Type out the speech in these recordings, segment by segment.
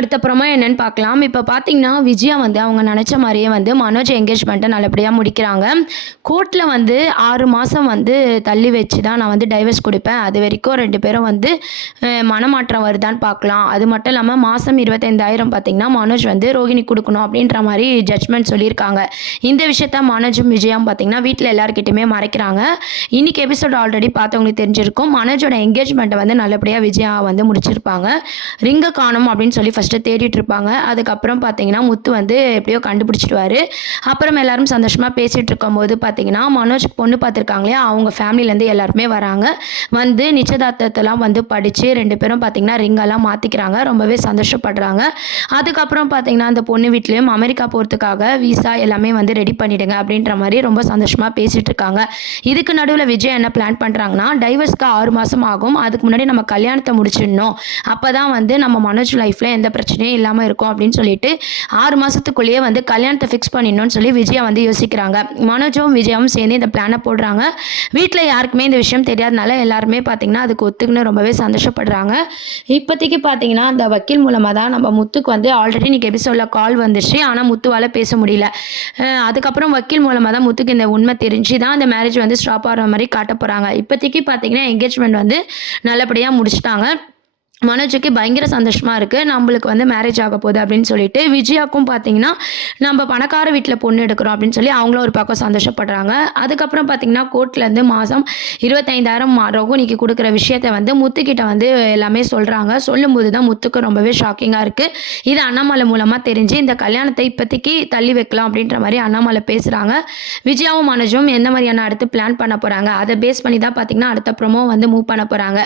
அடுத்த ப்ரோமோ என்னன்னு பார்க்கலாம். இப்ப பார்த்தீங்கன்னா, விஜயா வந்து அவங்க நெனச்ச மாரியே வந்து மனோஜ் என்கேஜ்மெண்ட்ட நல்லபடியா முடிக்கிறாங்க. கோர்ட்ல வந்து 6 மாசம் வந்து தள்ளி வச்சு தான் நான் வந்து டைவர்ஸ் குடுப்பேன். அதுவரைக்கும் 2 பேரும் வந்து மனமாற்றம் வருதான்னு பார்க்கலாம். அது மட்டும் இல்லாம மாசம் 25,000 பார்த்தீங்கன்னா, மனோஜ் வந்து ரோகிணிக்கு குடுக்கணும் அப்டின்ற மாரி ஜட்ஜ்மெண்ட் சொல்லியிருக்காங்க. இந்த விஷயத்த மனோஜும், விஜயாவும் பார்த்தீங்கன்னா, வீட்ல எல்லார்கிட்டயுமே மறைக்கிறாங்க. இன்னைக்கு எபிசோட் ஆல்ரெடி பார்த்தவங்களுக்கு தெரிஞ்சிருக்கும். மனோஜோட என்கேஜ்மெண்ட்ட வந்து நல்லபடியா விஜயா வந்து முடிச்சிருப்பாங்க. ரிங்க காணோம் அப்டின்னு சொல்லி ஃபர்ஸ்ட்டு தேடிட்டு இருப்பாங்க. அதுக்கப்புறம் பார்த்தீங்கன்னா, முத்து வந்து எப்படியோ கண்டுபிடிச்சிடுவாரு. அப்புறம் எல்லாரும் சந்தோஷமா பேசிட்டு இருக்கும்போது பார்த்தீங்கன்னா, மனோஜ்க்கு பொண்ணு பார்த்துருக்காங்க இல்லையா, அவங்க ஃபேமிலிலேருந்து எல்லாருமே வராங்க. வந்து நிச்சயதார்த்தத்தெல்லாம் வந்து படிச்சு 2 பேரும் பார்த்தீங்கன்னா, ரிங்கெல்லாம் மாத்திக்கிறாங்க. ரொம்பவே சந்தோஷப்படுறாங்க. அதுக்கப்புறம் பார்த்தீங்கன்னா, அந்த பொண்ணு வீட்லயும் அமெரிக்கா போறதுக்காக விசா எல்லாமே வந்து ரெடி பண்ணிடுங்க அப்படின்ற மாரி ரொம்ப சந்தோஷமா பேசிட்டு இருக்காங்க. இதுக்கு நடுவுல விஜய் என்ன பிளான் பண்றாங்கன்னா, டைவர்ஸ்க்கு 6 மாசம் ஆகும். அதுக்கு முன்னாடி நம்ம கல்யாணத்த முடிச்சிடணும். அப்பதான் வந்து நம்ம மனோஜ் லைஃப்ல எந்த பிரச்சனையும் இல்லாம இருக்கும் அப்படின்னு சொல்லிட்டு 6 மாசத்துக்குள்ளேயே வந்து கல்யாணத்தை ஃபிக்ஸ் பண்ணிடணும்னு சொல்லி விஜயா வந்து யோசிக்கிறாங்க. மனோஜும் விஜயாவும் சேர்ந்து இந்த பிளானை போடுறாங்க. வீட்டில் யாருக்குமே இந்த விஷயம் தெரியாதனால எல்லாருமே பார்த்தீங்கன்னா அதுக்கு ஒத்துக்குன்னு ரொம்பவே சந்தோஷப்படுறாங்க. இப்போதைக்கு பார்த்தீங்கன்னா அந்த வக்கீல் மூலமாக தான் நம்ம முத்துக்கு வந்து ஆல்ரெடி இன்னைக்கு எபிசோடில் கால் வந்துச்சு. ஆனால் முத்துவால் பேச முடியல. அதுக்கப்புறம் வக்கீல் மூலமாக தான் முத்துக்கு இந்த உண்மை தெரிஞ்சு தான் அந்த மேரேஜ் வந்து ஸ்டாப் ஆகிற மாதிரி காட்ட போகிறாங்க. இப்போதைக்கு பார்த்தீங்கன்னா என்கேஜ்மெண்ட் வந்து நல்லபடியாக முடிச்சிட்டாங்க. மனோஜுக்கு பயங்கர சந்தோஷமா இருக்குது. நம்மளுக்கு வந்து மேரேஜ் ஆக போகுது அப்படின்னு சொல்லிட்டு. விஜயாவுக்கும் பார்த்தீங்கன்னா, நம்ம பணக்கார வீட்டில் பொண்ணு எடுக்கிறோம் அப்படின்னு சொல்லி அவங்களும் ஒரு பக்கம் சந்தோஷப்படுறாங்க. அதுக்கப்புறம் பார்த்தீங்கன்னா, கோர்ட்லேருந்து மாதம் 25,000 ரோகிணிக்கு கொடுக்குற விஷயத்த வந்து முத்துக்கிட்ட வந்து எல்லாமே சொல்கிறாங்க. சொல்லும்போது தான் முத்துக்கு ரொம்பவே ஷாக்கிங்காக இருக்குது. இது அண்ணாமலை மூலமாக தெரிஞ்சு இந்த கல்யாணத்தை இப்போதைக்கு தள்ளி வைக்கலாம் அப்படின்ற மாதிரி அண்ணாமலை பேசுகிறாங்க. விஜயாவும் மனோஜும் எந்த மாதிரியான அடுத்து பிளான் பண்ண போகிறாங்க, அதை பேஸ் பண்ணி தான் பார்த்தீங்கன்னா அடுத்த ப்ரோமோ வந்து மூவ் பண்ண போகிறாங்க.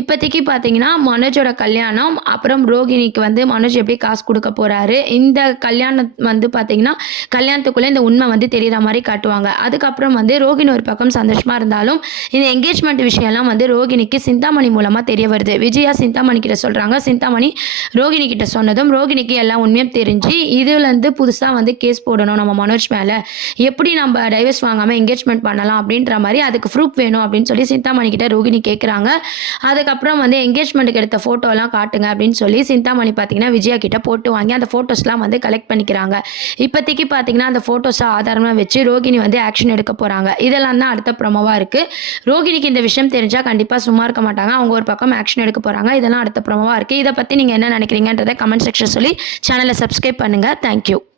இப்போதைக்கு பார்த்தீங்கன்னா மனோஜோட கல்யாணம், அப்புறம் ரோகிணிக்கு வந்து மனோஜ் எப்படி காசு கொடுக்க போறாரு, இந்த கல்யாணம் வந்து பார்த்தீங்கன்னா கல்யாணத்துக்குள்ளே இந்த உண்மை வந்து தெரிகிற மாதிரி காட்டுவாங்க. அதுக்கப்புறம் வந்து ரோகிணி ஒரு பக்கம் சந்தோஷமா இருந்தாலும் இந்த என்கேஜ்மெண்ட் விஷயம்லாம் வந்து ரோகிணிக்கு சிந்தாமணி மூலமாக தெரிய வருது. விஜயா சிந்தாமணி கிட்ட சொல்கிறாங்க. சிந்தாமணி ரோகிணி கிட்ட சொன்னதும் ரோகிணிக்கு எல்லா உண்மையும் தெரிஞ்சு இதுலேருந்து புதுசாக வந்து கேஸ் போடணும் நம்ம மனோஜ் மேலே, எப்படி நம்ம டைவர்ஸ் வாங்காமல் என்கேஜ்மெண்ட் பண்ணலாம் அப்படின்ற மாதிரி அதுக்கு ப்ரூஃப் வேணும் அப்படின்னு சொல்லி சிந்தாமணி கிட்ட ரோகிணி கேட்குறாங்க. அதுக்கப்புறம் வந்து என்கேஜ்மெண்ட்டுக்கு எடுத்த ஃபோட்டோலாம் காட்டுங்க அப்படின்னு சொல்லி சிந்தாமணி பார்த்தீங்கன்னா விஜயா கிட்ட போட்டு வாங்கி அந்த ஃபோட்டோஸ்லாம் வந்து கலெக்ட் பண்ணிக்கிறாங்க. இப்போதைக்கு பார்த்தீங்கன்னா அந்த ஃபோட்டோஸை ஆதாரமாக வச்சு ரோகிணி வந்து ஆக்ஷன் எடுக்க போகிறாங்க. இதெல்லாம் தான் அடுத்த ப்ரோமோவாக இருக்குது. ரோகிணிக்கு இந்த விஷயம் தெரிஞ்சால் கண்டிப்பாக சும்மா இருக்க மாட்டாங்க. அவங்க ஒரு பக்கம் ஆக்ஷன் எடுக்க போகிறாங்க. இதெல்லாம் அடுத்த ப்ரோமோவாக இருக்குது. இதை பற்றி நீங்கள் என்ன நினைக்கிறீங்கன்றதை கமெண்ட் செக்ஷன் சொல்லி சேனலை சப்ஸ்கிரைப் பண்ணுங்கள். தேங்க்யூ.